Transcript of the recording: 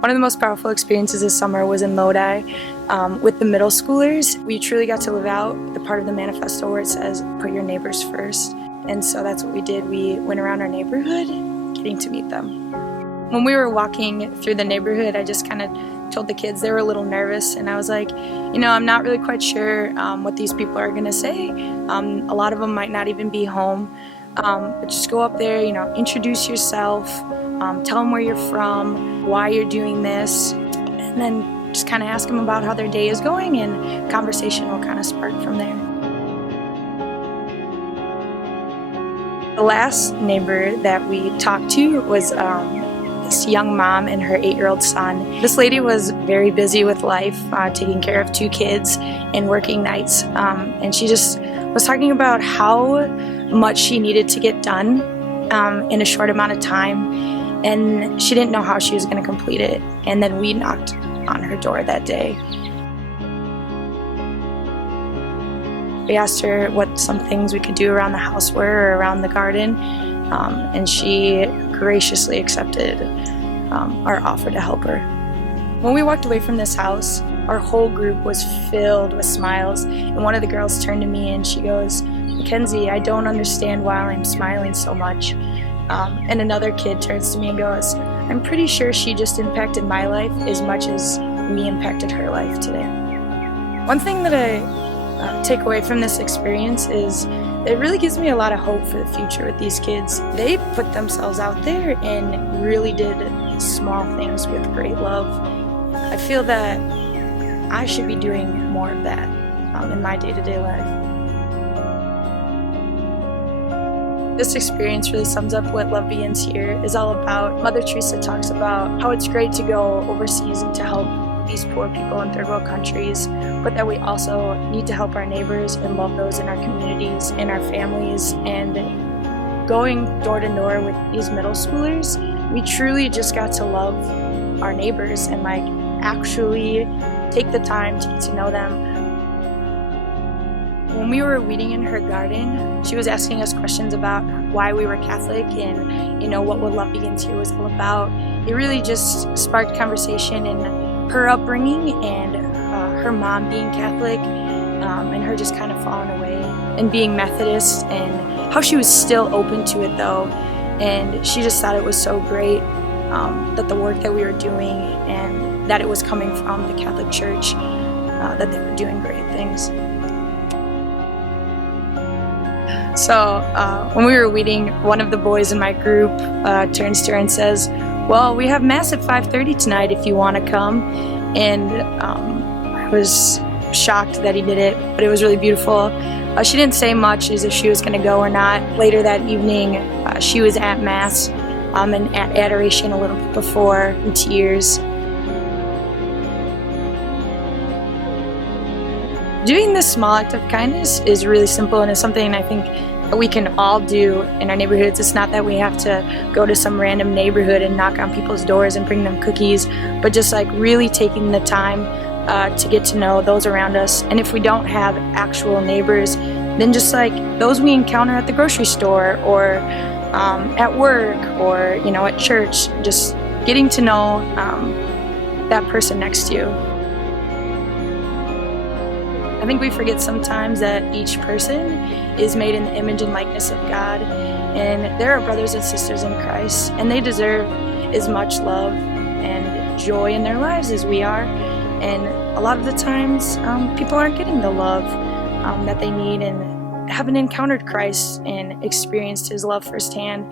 One of the most powerful experiences this summer was in Lodi with the middle schoolers. We truly got to live out the part of the manifesto where it says, put your neighbors first. And so that's what we did. We went around our neighborhood getting to meet them. When we were walking through the neighborhood, I just kind of told the kids, they were a little nervous, and I was like, I'm not really quite sure what these people are gonna say. A lot of them might not even be home, but just go up there, introduce yourself, tell them where you're from, why you're doing this, and then just kind of ask them about how their day is going, and conversation will kind of spark from there. The last neighbor that we talked to was this young mom and her 8-year-old son. This lady was very busy with life, taking care of 2 kids and working nights, and she just was talking about how much she needed to get done in a short amount of time, and she didn't know how she was going to complete it. And then we knocked on her door that day. We asked her what some things we could do around the house were, or around the garden, and she graciously accepted our offer to help her. When we walked away from this house, our whole group was filled with smiles, and one of the girls turned to me and she goes, "Mackenzie, I don't understand why I'm smiling so much." And another kid turns to me and goes, "I'm pretty sure she just impacted my life as much as we impacted her life today." One thing that I take away from this experience is it really gives me a lot of hope for the future with these kids. They put themselves out there and really did small things with great love. I feel that I should be doing more of that in my day-to-day life. This experience really sums up what Love Begins Here is all about. Mother Teresa talks about how it's great to go overseas and to help these poor people in third world countries, but that we also need to help our neighbors and love those in our communities, in our families. And going door to door with these middle schoolers, we truly just got to love our neighbors and actually take the time to get to know them. When we were weeding in her garden, she was asking us questions about why we were Catholic and what Love Begins Here was all about. It really just sparked conversation in her upbringing and her mom being Catholic, and her just kind of falling away and being Methodist, and how she was still open to it though. And she just thought it was so great that the work that we were doing and that it was coming from the Catholic Church, that they were doing great things. So when we were weeding, one of the boys in my group turns to her and says, "Well, we have Mass at 5:30 tonight if you want to come." And I was shocked that he did it, but it was really beautiful. She didn't say much as if she was going to go or not. Later that evening, she was at Mass and at adoration a little bit before, in tears. Doing this small act of kindness is really simple, and it's something I think we can all do in our neighborhoods. It's not that we have to go to some random neighborhood and knock on people's doors and bring them cookies, but just really taking the time to get to know those around us. And if we don't have actual neighbors, then just those we encounter at the grocery store, or at work, or at church, just getting to know that person next to you. I think we forget sometimes that each person is made in the image and likeness of God, and there are brothers and sisters in Christ, and they deserve as much love and joy in their lives as we are. And a lot of the times, people aren't getting the love that they need, and haven't encountered Christ and experienced His love firsthand.